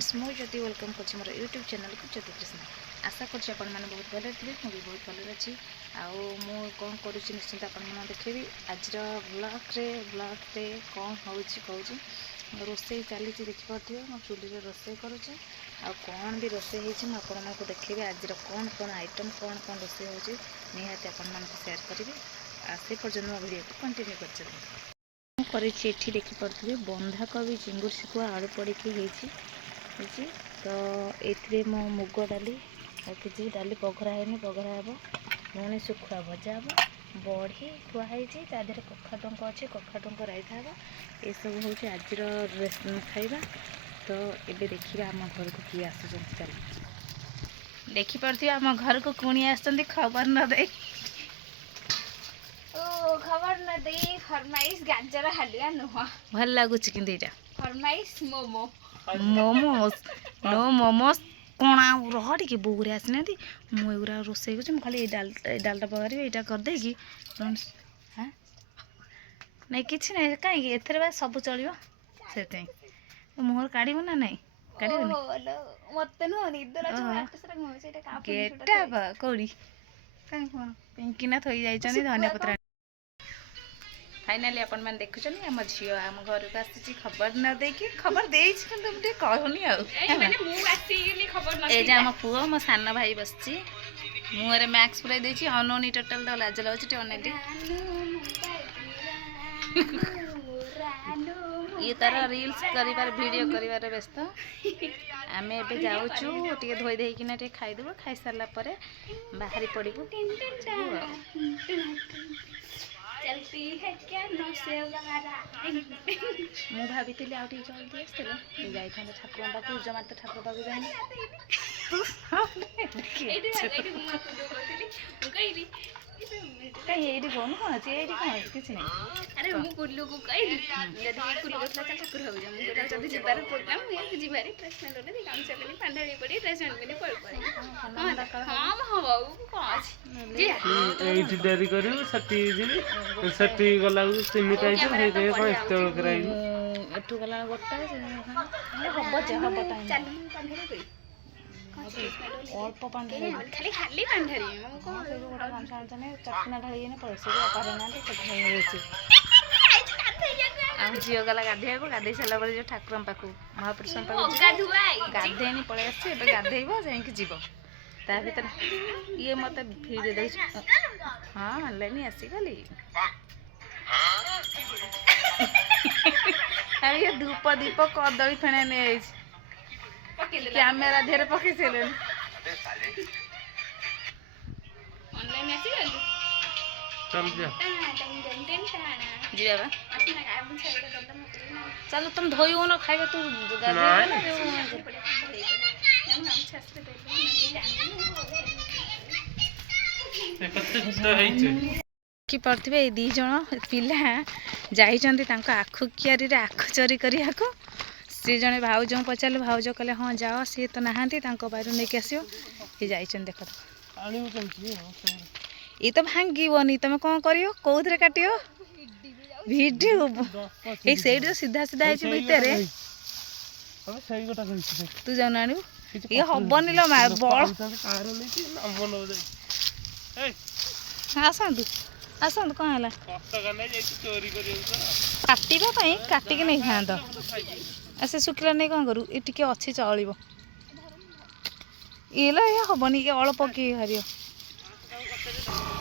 friends मुझे ज्योति welcome कर मोर YouTube channel को ज्योति कृष्ण आशा कर बहुत भले थे मुझे बहुत भले अच्छी आउ कौन करुँच निश्चिंत आप देखेबी आज ब्लॉग कौन हो रोसे चली देखिपे मो चूल्ही रोसे करुँचे आ कौन भी रोसे आपको देखेबी आज कौन कौन आइटम कौन कौन रोसे हो निहाती आपको सेयार करी से पर्यटन मो वीडियो को कंटिन्यू कर देखिपे बंधाकोबी चिंगुर शिकुआ आलू पड़ी तो ये मो मुग डाली रखी डाली पघरा है पघरा हे पुणी शुखुआ भजा हे बड़ी थुआई तादेह कखाटुंक अच्छे कखाटुंक राइता हे ये सब हूँ आज खाइबा तो ये देखिए आम घर को किए आस चल देखिपे आम घर को कुणी आस खबर न दे खबर न दे फरमाइश गाजर हलवा नुह भल लगुच कि फरमाइश मोमो मोमोस नो मोमोस कणा रह टे बोरे आसना मुझे रोसे कर खाली डालटा पगार यहाँ करदे कि हाँ नहीं कि ना कहीं ए सब चलो से मुहर काढ़ ना नहीं मत नुह गेटा कौड़ी कहीं कौन पिंकिना थी जाइए धनिया पत्र फाइनाली आपण मैंने देखुन आम झी आम घर को आसी खबर न देकी खबर देती कहूनी आम पुओ मो सान भाई बस मुहर मैक्स पुराई देती अनौनी टोटाल तो लाज लगे अनेटी ये तार रील्स कर वीडियो कर व्यस्त आम ए जाऊँ टे धोई देकिना खाईदेव खाई सारा बाहरी पड़ू चलती है क्या मुझे भाभी जल्दी आसते जाई ठाकुर पाक जमा तो ठाकुर पाक जाए कहीं ये कौन कौन अच्छे ये कौन किसी नहीं अरे मु कुल्लू को कहली जदी कुल्लू बसला चल ठाकुर हो जा मु जदी जिबार प्रोग्राम ये जिबारे प्रश्न लोने दी काम चलनी पंडारी पड़ी ड्रेस में पड़ पड़े हां हो काज जी एठी डेरी करू सती जी सती गला सिमित आई जे हे जे कोन स्टोल कराई एठू गला गोटा हबो टाइम चल पंडारी पड़ी अल्प पानी खाली खाली पंडारी मु को चटना ढाई आम झील गला गाधे गाधे सारा जो ठाकुर पाक महापुरुष गाधेनी पलि आस गाधेब जाकि जीव ता भर ये मत भिड़ दे हाँ हल्लानी आसीगली ये धूप दीप कदली फेणे नहीं कैमेरा धेर पकई सारे ऑनलाइन आसी गली चल जा जीवा चलो तुम धोई हो ना खाइबे तू कि पड़े ये दी जन पिला जाइंट आखु कियारी आखु चोरी करिया सी जड़े भाउज पचारे भाउज कहले हाँ जाओ सी तो नहांती बाहर नहीं आसो ये जाइए देख ये तो भांगनी तुम कौन कर कौन काट भिडियो ये सीधा सीधा भितर तू जाऊन आणु ये हबनी लो बल आसतु आसतु कौन है काटापी काटिक नहीं था से शुखिला नहीं कौन करूँ ये टी अच्छी चलो ये लो ये हेनी ये अल्प किए हर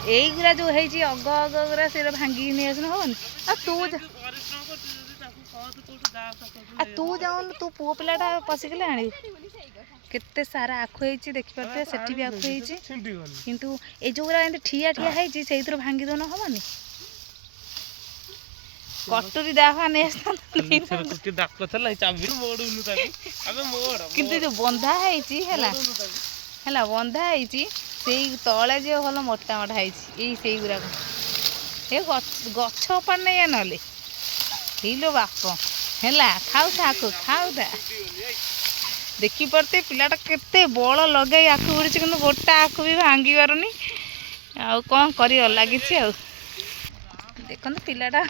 यहीगुरा जो है अग अग गुरा से भांगिक नहीं आसन हेनी तू जाऊन तू पुओ पिलाटा पशिकले आण केते सारा आखु होती देखिपे से भी आखु किंतु ये जो गुरा ठिया ठिया है भांगी दौन हेनी कटोरी दाखा नहीं जो बंधा है बंधा है तले जो भल मोटा मोटा है गुराक ये गछ पड़ नहीं ना लो बाप है खाऊ था आखु खाऊ था देखी पड़ते पिलाटा केते बल लगे आखु उड़ी कि गोटा आखु भी भांगी पारुनी आ कौन कर लगी देखो पिलाटा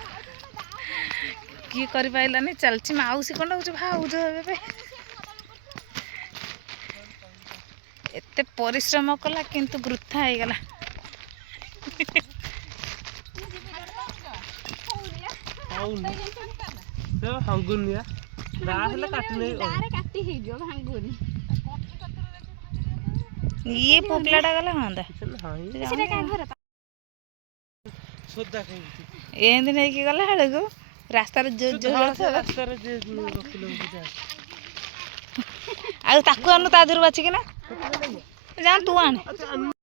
किए कर पाइलानी चलची माउसी कौन हो भाउज हे एते परिश्रम कला किंतु वृथा हो गला ହଉନି ସେ ଭାଙ୍ଗୁନି ଆ ଦା ହେଲେ କାଟି ନେଇ କାଟି ହେଇଯିବ ଭାଙ୍ଗୁନି ये पोपलाटा गला हंदा ସେଟା କାହା ଘର ସୋଦା ଖାଇଛି एंदी नहीं कि गला हळगु रास्ता रे जो जो ରାସ୍ତାରେ ଯେ ରଖିଲେ ପୂଜା आ ताकू अनु ता दूर बाची कि ना जा तू आने